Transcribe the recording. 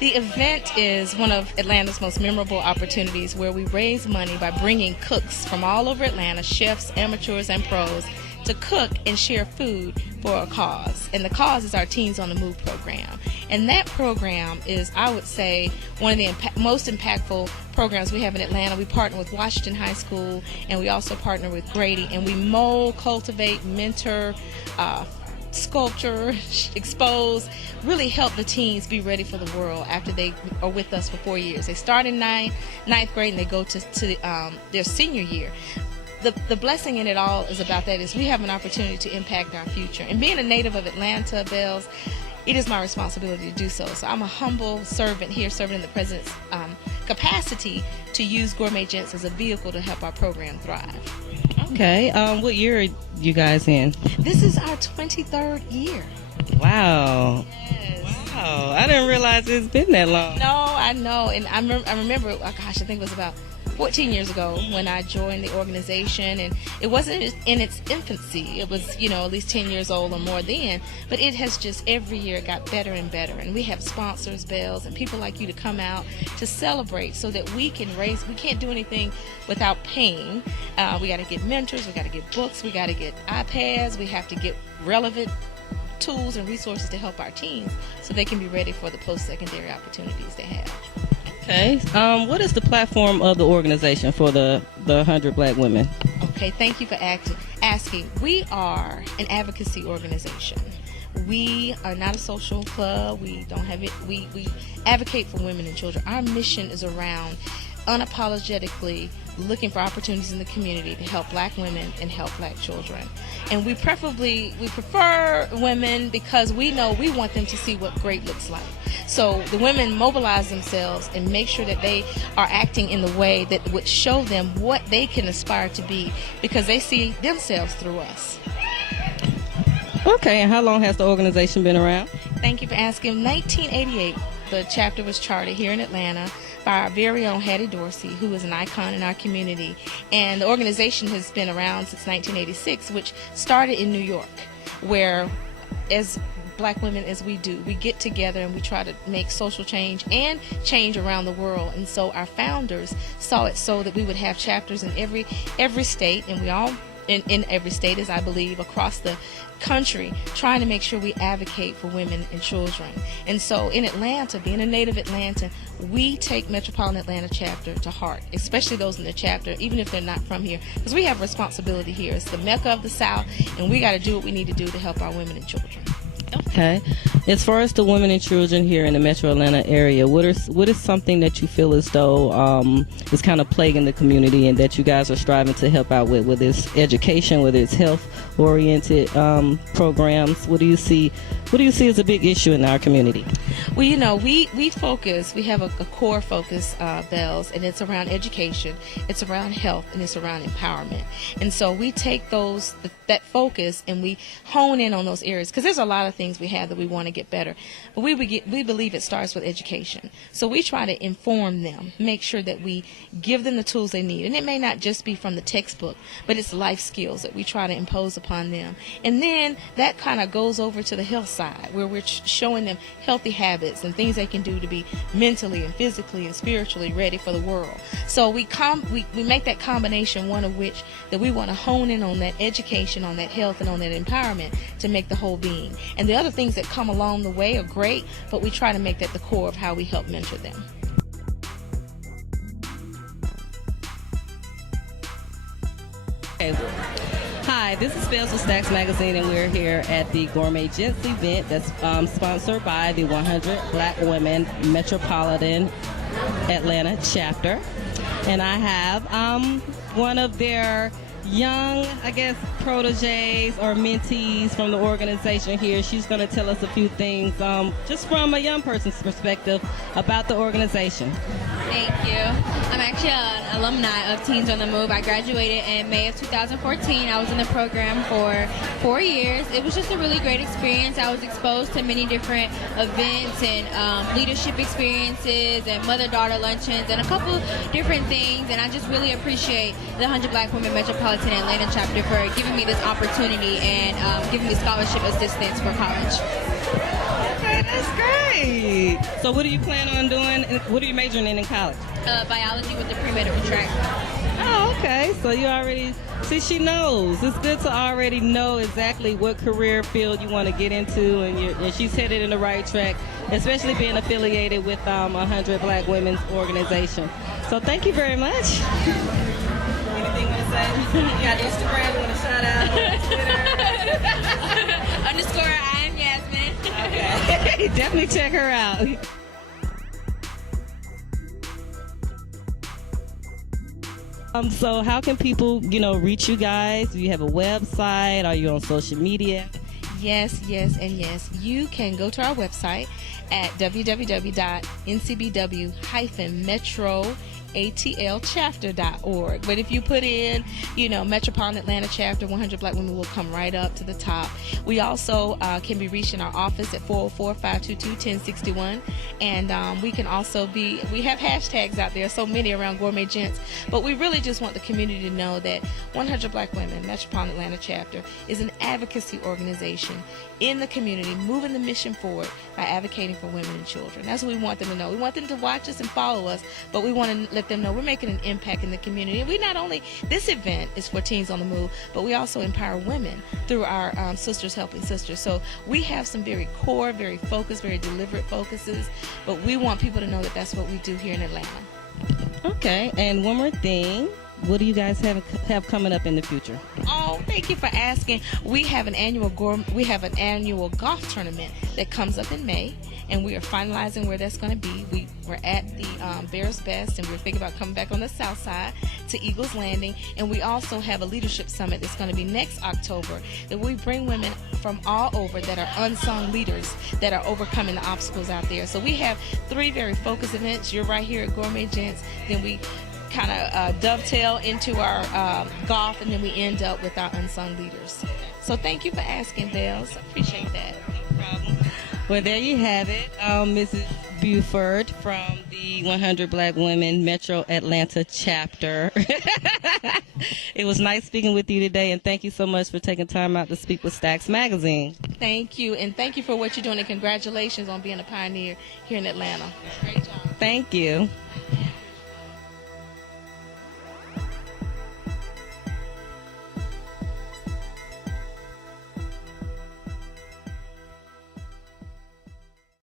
The event is one of Atlanta's most memorable opportunities where we raise money by bringing cooks from all over Atlanta, chefs, amateurs, and pros, to cook and share food for a cause. And the cause is our Teens on the Move program. And that program is, I would say, one of the most impactful programs we have in Atlanta. We partner with Washington High School, and we also partner with Grady, and we mold, cultivate, mentor, sculpture, expose, really help the teens be ready for the world after they are with us for 4 years. They start in ninth grade and they go to their senior year. The blessing in it all is about that is we have an opportunity to impact our future. And being a native of Atlanta, Bells, it is my responsibility to do so. So I'm a humble servant here, serving in the president's capacity to use Gourmet Gents as a vehicle to help our program thrive. Okay. What year are you guys in? This is our 23rd year. Wow. Yes. Wow. I didn't realize it's been that long. No, I know. And I remember, oh gosh, I think it was about 14 years ago when I joined the organization, and it wasn't in its infancy. It was, at least 10 years old or more then, but it has just every year got better and better. And we have sponsors, Bells, and people like you to come out to celebrate so that we can raise. We can't do anything without paying. We got to get mentors, we got to get books, we got to get iPads, we have to get relevant tools and resources to help our teens so they can be ready for the post-secondary opportunities they have. Okay. What is the platform of the organization for the 100 Black women? Okay, thank you for asking. We are an advocacy organization. We are not a social club. We don't have it. We advocate for women and children. Our mission is around unapologetically looking for opportunities in the community to help Black women and help Black children. And we prefer women because we know we want them to see what great looks like. So the women mobilize themselves and make sure that they are acting in the way that would show them what they can aspire to be because they see themselves through us. Okay, and how long has the organization been around? Thank you for asking. 1988, the chapter was chartered here in Atlanta by our very own Hattie Dorsey, who is an icon in our community. And the organization has been around since 1986, which started in New York, where as Black women as we do, we get together and we try to make social change and change around the world. And so our founders saw it so that we would have chapters in every state, and we all in every state, as I believe, across the country, trying to make sure we advocate for women and children. And so in Atlanta, being a native Atlantan, we take Metropolitan Atlanta chapter to heart, especially those in the chapter, even if they're not from here, because we have responsibility here. It's the Mecca of the South, and we got to do what we need to do to help our women and children. Okay. As far as the women and children here in the Metro Atlanta area, what is something that you feel as though is kind of plaguing the community and that you guys are striving to help out with, whether it's education, whether it's health-oriented programs? What do you see as a big issue in our community? Well, we focus, we have a core focus, Bells, and it's around education, it's around health, and it's around empowerment. And so we take that focus and we hone in on those areas, because there's a lot of things we have that we want to get better. But we believe it starts with education. So we try to inform them, make sure that we give them the tools they need. And it may not just be from the textbook, but it's life skills that we try to impose upon them. And then that kind of goes over to the health side, where we're showing them healthy habits and things they can do to be mentally and physically and spiritually ready for the world. So we make that combination, one of which that we want to hone in on that education, on that health, and on that empowerment to make the whole being. And the other things that come along the way are great, but we try to make that the core of how we help mentor them. Okay. Hi, this is Bells with Stacks Magazine, and we're here at the Gourmet Gents event that's sponsored by the 100 Black Women Metropolitan Atlanta chapter. And I have one of their young, proteges or mentees from the organization here. She's going to tell us a few things just from a young person's perspective about the organization. Thank you. I'm actually an alumni of Teens on the Move. I graduated in May of 2014. I was in the program for 4 years. It was just a really great experience. I was exposed to many different events and leadership experiences and mother-daughter luncheons and a couple different things. And I just really appreciate the 100 Black Women Metropolitan Atlanta chapter for giving me this opportunity and giving me scholarship assistance for college. Okay. Okay, that's great. So what do you plan on doing? What are you majoring in college? Biology with the pre-medical track. Oh, okay. So you already, see, she knows. It's good to already know exactly what career field you want to get into, and she's headed in the right track, especially being affiliated with 100 Black Women's Organization. So thank you very much. Anything you want to say? You got Instagram, you want to shout out? Twitter. _ I am Yasmin. Okay. Definitely check her out. So how can people, reach you guys? Do you have a website? Are you on social media? Yes, yes, and yes. You can go to our website at www.ncbw-metroatlchapter.org. But if you put in, Metropolitan Atlanta Chapter, 100 Black Women will come right up to the top. We also can be reached in our office at 404-522-1061. And we can also we have hashtags out there, so many around Gourmet Gents. But we really just want the community to know that 100 Black Women, Metropolitan Atlanta Chapter, is an advocacy organization in the community, moving the mission forward by advocating for women and children. That's what we want them to know. We want them to watch us and follow us, but we want to let them know we're making an impact in the community. And we not only, this event is for Teens on the Move, but we also empower women through our Sisters Helping Sisters. So we have some very core, very focused, very deliberate focuses, but we want people to know that that's what we do here in Atlanta. Okay, and one more thing. What do you guys have coming up in the future? Oh, thank you for asking. We have an annual golf tournament that comes up in May, and we are finalizing where that's going to be. We're at the Bears Best, and we're thinking about coming back on the south side to Eagles Landing. And we also have a leadership summit that's going to be next October, that we bring women from all over that are unsung leaders that are overcoming the obstacles out there. So we have 3 very focused events. You're right here at Gourmet Gents. Then we kind of dovetail into our golf, and then we end up with our unsung leaders. So thank you for asking, Bells. I appreciate that. No problem. Well, there you have it. Mrs. Beauford from the 100 Black Women Metro Atlanta Chapter. It was nice speaking with you today, and thank you so much for taking time out to speak with Stax Magazine. Thank you, and thank you for what you're doing, and congratulations on being a pioneer here in Atlanta. Great job. Thank you.